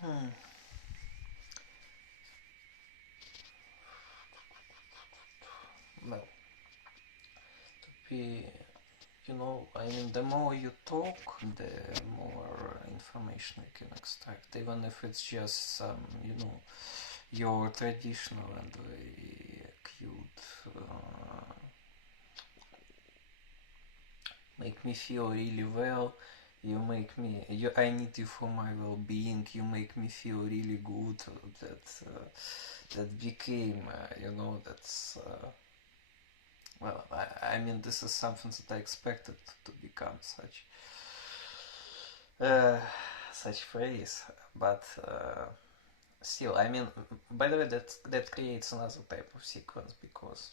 Hmm. Well, to be, I mean, the more you talk, the more information you can extract, even if it's just some, your traditional and very cute, make me feel really well. I need you for my well-being. You make me feel really good. That became, that's. Well, I mean, this is something that I expected to become uh, such phrase, but still, I mean, by the way, that creates another type of sequence because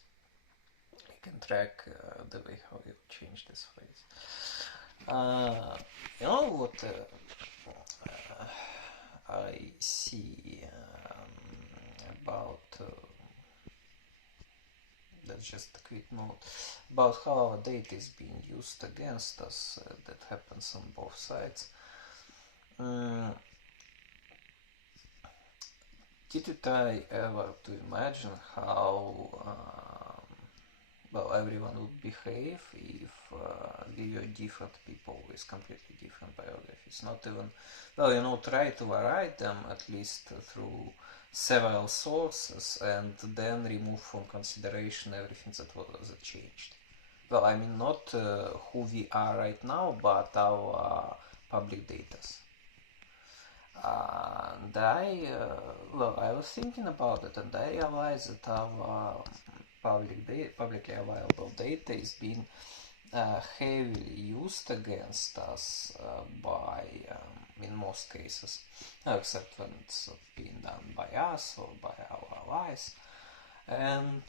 you can track the way how you change this phrase. You know what I see about that's just a quick note about how our data is being used against us. That happens on both sides. Mm, did you try ever to imagine how well everyone would behave if we were different people with completely different biographies? Not even, well, try to variety them at least through several sources and then remove from consideration everything that changed. Well, I mean, not who we are right now, but our public data. And I was thinking about it, and I realized that our publicly available data is being heavily used against us by, in most cases, except when it's being done by us or by our allies. And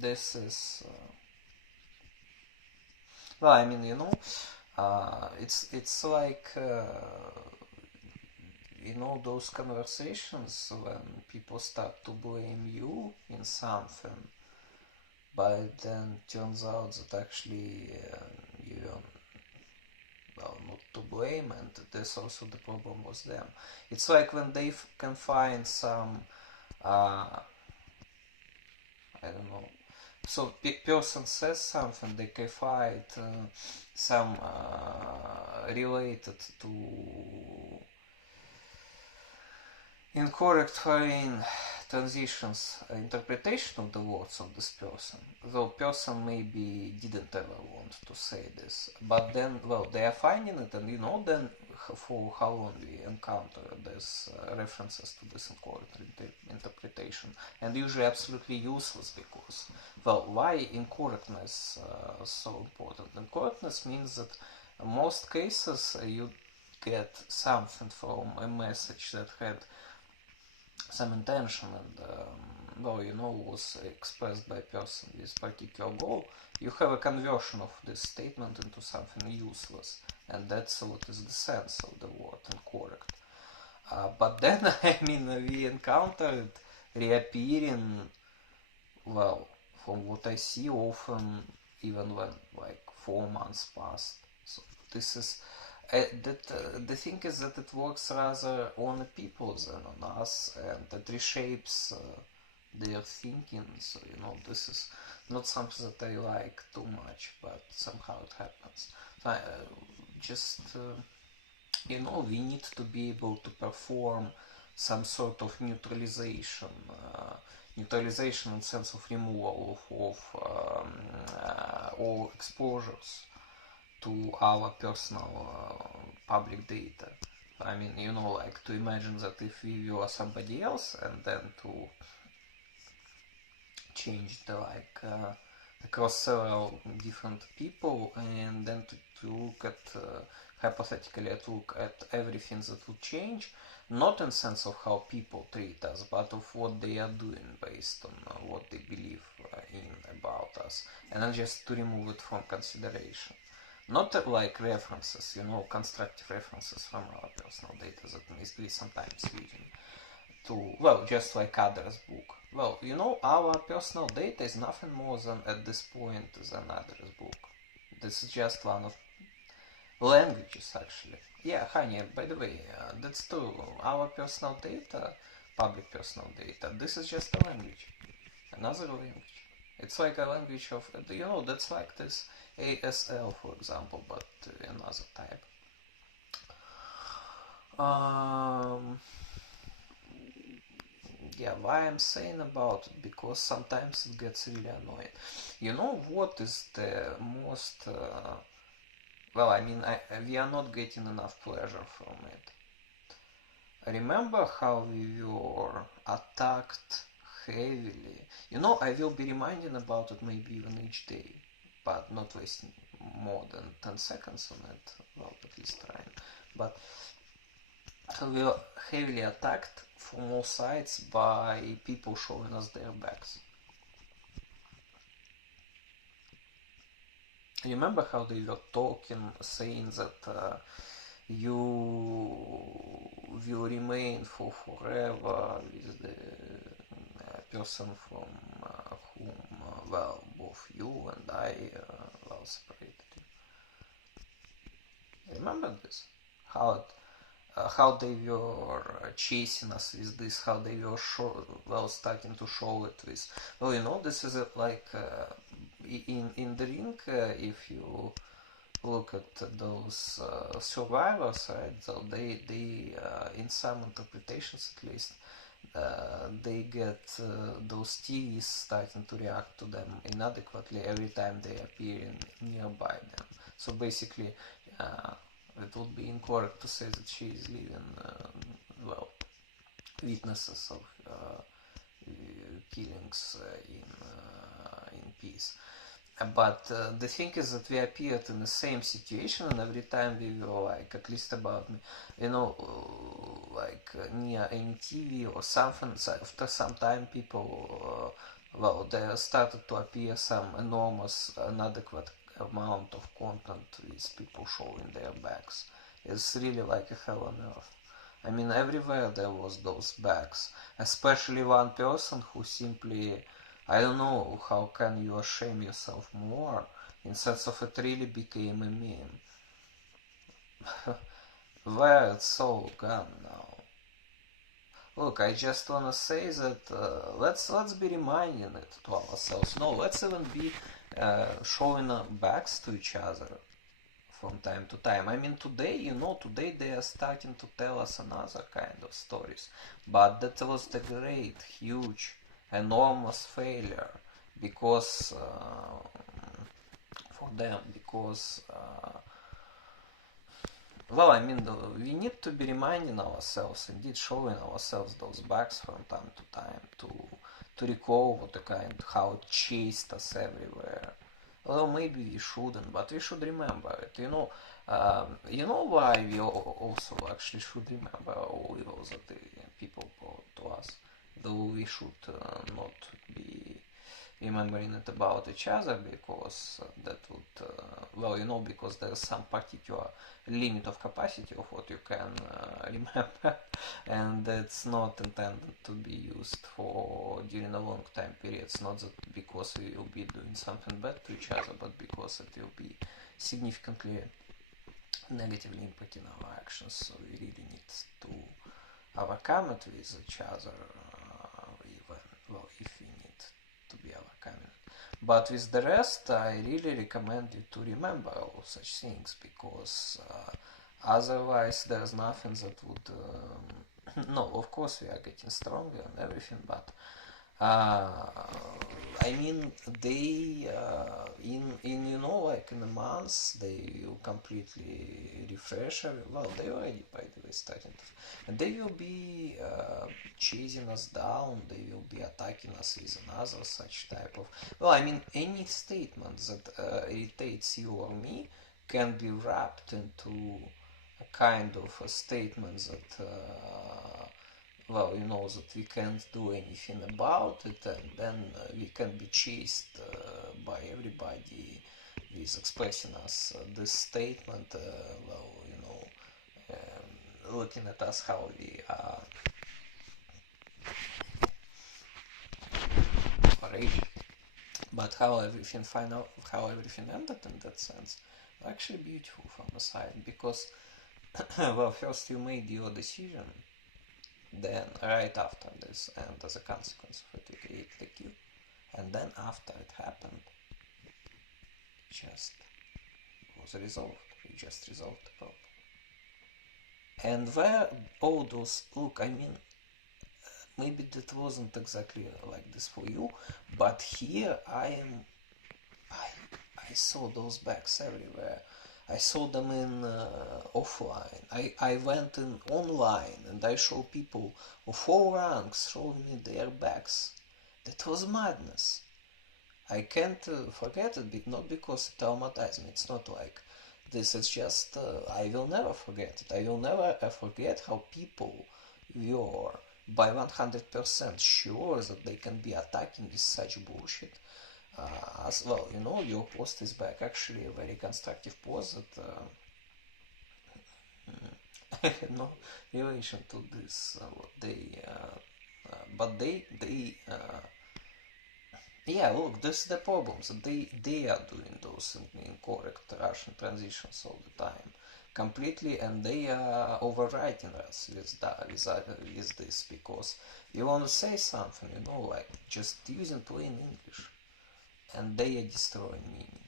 this is, well, I mean, it's like those conversations when people start to blame you in something, but then turns out that actually you are, well, not to blame, and this also the problem was them. It's like when they can find some I don't know. So person says something, they can find some related to incorrect foreign transitions interpretation of the words of this person. The person maybe didn't ever want to say this, but then, well, they are finding it, and then for how long we encounter these references to this incorrect interpretation, and usually absolutely useless because, well, why incorrectness so important? Incorrectness means that in most cases you get something from a message that had some intention and was expressed by a person with particular goal, you have a conversion of this statement into something useless, and that's what is the sense of the word incorrect. But then, I mean, we encountered reappearing, well, from what I see, often even when like 4 months passed. So this is the thing is that it works rather on the people than on us, and it reshapes their thinking. So this is not something that I like too much, but somehow it happens. So just we need to be able to perform some sort of neutralization. Neutralization in sense of removal of all exposures to our personal public data. I mean, like to imagine that if we were somebody else and then to change the across several different people and then to look at hypothetically look at everything that would change, not in sense of how people treat us, but of what they are doing based on what they believe in about us, and then just to remove it from consideration. Not like references, constructive references from our personal data that we sometimes using to, well, just like others' book. Well, our personal data is nothing more than, at this point, than others' book. This is just one of languages, actually. Yeah, honey, by the way, that's true. Our personal data, public personal data, this is just a language, another language. It's like a language of, that's like this ASL, for example, but another type. Um, yeah, why I'm saying about it? Because sometimes it gets really annoying. You know what is the most, well, I mean, we are not getting enough pleasure from it. Remember how we were attacked heavily? I will be reminding about it maybe even each day, but not wasting more than 10 seconds on it. Well, at least trying. But we were heavily attacked from all sides by people showing us their backs. Remember how they were talking, saying that you will remain for forever with the person from whom, well, both you and I, well, separated you. Remember this? How they were chasing us with this, how they were starting to show it with, well, this is like in the ring, if you look at those survivors, right? So they in some interpretations at least, they get those TVs starting to react to them inadequately every time they appear nearby them. So basically, it would be incorrect to say that she is leaving, well, witnesses of killings in peace. But the thing is that we appeared in the same situation, and every time we were like, at least about me, near any TV or something. So after some time, people, there started to appear some enormous, inadequate amount of content with people showing their backs. It's really like a hell on earth. I mean, everywhere there was those backs, especially one person who simply, I don't know how can you shame yourself more, in sense of it really became a meme. Where it's all gone now. Look, I just wanna say that let's be reminding it to ourselves. No, let's even be showing backs to each other from time to time. I mean, today they are starting to tell us another kind of stories, but that was the great, huge, enormous failure because for them, because well, I mean, we need to be reminding ourselves, indeed showing ourselves those backs from time to time to recall what the kind, how it chased us everywhere. Well, maybe we shouldn't, but we should remember it. You know why we also actually should remember all evils that the people brought to us, though we should not be remembering it about each other, because that would, because there is some particular limit of capacity of what you can remember, and it's not intended to be used for during a long time period. It's not that because we will be doing something bad to each other, but because it will be significantly negatively impacting our actions. So we really need to overcome it with each other, if we need to be overcoming it. But with the rest, I really recommend you to remember all such things, because otherwise there's nothing that would. No, of course we are getting stronger and everything, but I mean, they like in a month they will completely refresh. Well, they already, by the way, starting to, and they will be chasing us down. They will be attacking us with another such type of. Well, I mean, any statement that irritates you or me can be wrapped into a kind of a statement that. That we can't do anything about it, and then we can be chased by everybody with expressing us this statement, looking at us how we are raging. But how everything ended in that sense, actually beautiful from the side, because well, first you made your decision, then right after this, and as a consequence of it, you create the queue, and then after it happened, just was resolved. We just resolved the problem. And where all those look, I mean, maybe that wasn't exactly like this for you, but here I saw those bags everywhere. I saw them in offline. I went in online and I saw people of all ranks showing me their bags. That was madness. I can't forget it, not because it traumatized me. It's not like this. It's just I will never forget it. I will never forget how people were by 100% sure that they can be attacking with such bullshit. As well, your post is back. Actually, a very constructive post that no relation to this. What but yeah, look, this is the problem. So they are doing those incorrect Russian transitions all the time, completely, and they are overwriting us with this because you want to say something, like just using plain English, and they are destroying meaning.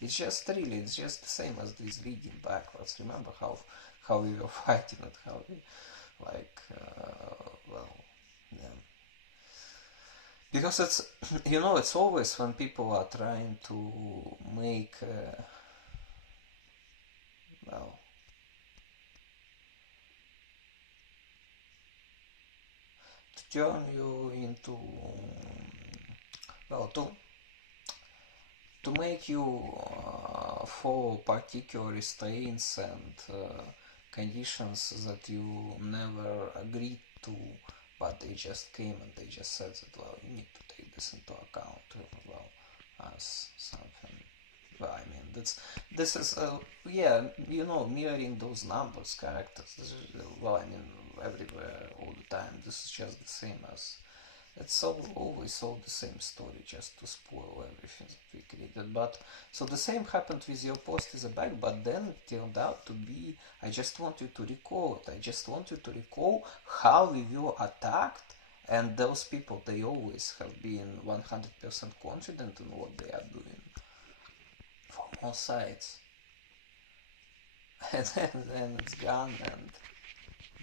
It's just the same as this reading backwards. Remember how we were fighting and how we like well, yeah. Because it's it's always when people are trying to make well to turn you into well to make you follow particular restraints and conditions that you never agreed to, but they just came and they just said that, well, you need to take this into account, well, as something. Well, I mean, this is yeah, mirroring those numbers, characters. This is, well, I mean, everywhere, all the time. This is just the same as it's always all the same story, just to spoil everything that we created. But so the same happened with your post is a bug, but then it turned out to be. I just want you to recall it. I just want you to recall how we were attacked, and those people they always have been 100% confident in what they are doing from all sides, and then it's gone and.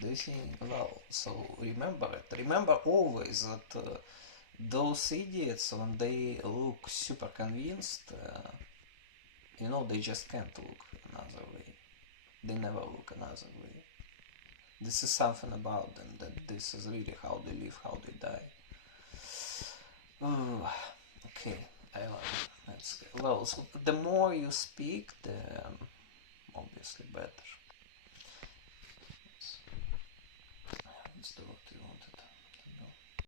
This well, so remember it. Remember always that those idiots, when they look super convinced, they just can't look another way. They never look another way. This is something about them, that this is really how they live, how they die. Oh, okay, I love it. Well, so the more you speak, the obviously better. Let's do what you want.